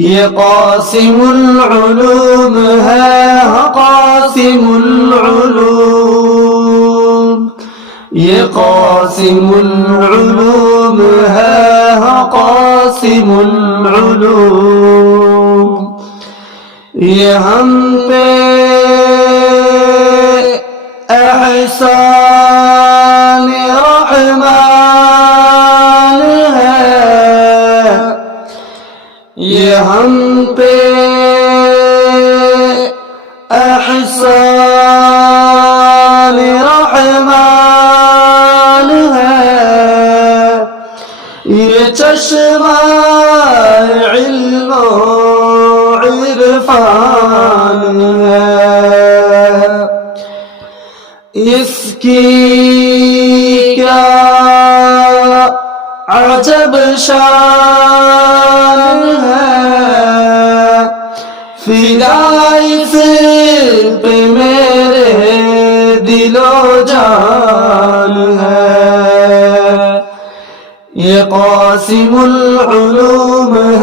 یہ قاسم العلوم ہے، قاسم العلوم، یہ قاسم العلوم ہے، قاسم العلوم، یہ ہم پہ احسان رحمان ہے، یہ ہم پہ احسان رحمان ہے، یہ چشمہ علم و عرفان ہے، اس کی کیا عجب شان ہے، فدا اس پہ میرے دل و جان ہے، یہ قاسم العلوم